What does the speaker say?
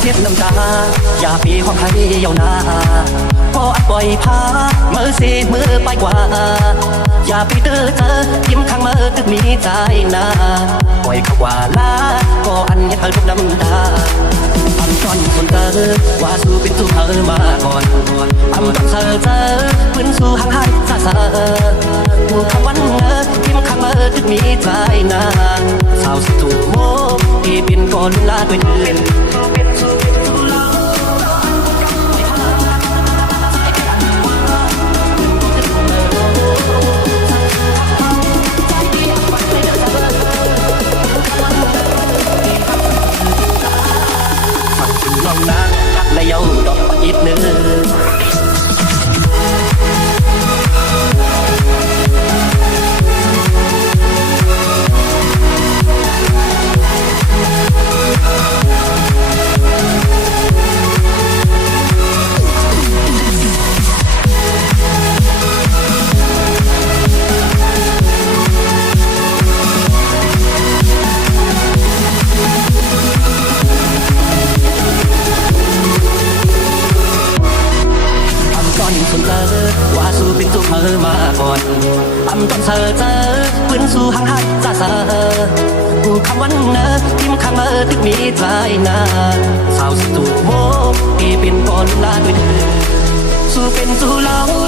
เช็ดน้ำตาอย่าปีความใครเยานาพออัดปล่อยพามือสีมือไปกว่าอย่าไปเตื้อเธอยิ้มข้างมือตึกมีใจนาปล่อยเขาว่าลาก็อันให้เธอทุกน้ำตาอันตอนคนเธอว่าสู้เป็นสู้เธอมาก่อนอันต้องเธอเจอพื้นสู้ห่างหายซาซาผู้คำวันเงอยิ้มข้างมือตึกมีใจนาสาวสิถูกโมที่เป็นก่อนลาด้วยเธอลองนั่งและเย้าดอกอีกนึงคนเธอว่าสู้เป็นสู้เธอมาก่อนอำตอนเธอเจอปืนสู้ห่างหายซาซาผู้คำวันเนอยิ้มข้างเมื่อตึกมีใจนาสาวสิตูโมที่เป็นก่อนลาด้วยเธอสู้เป็นสู้เล่า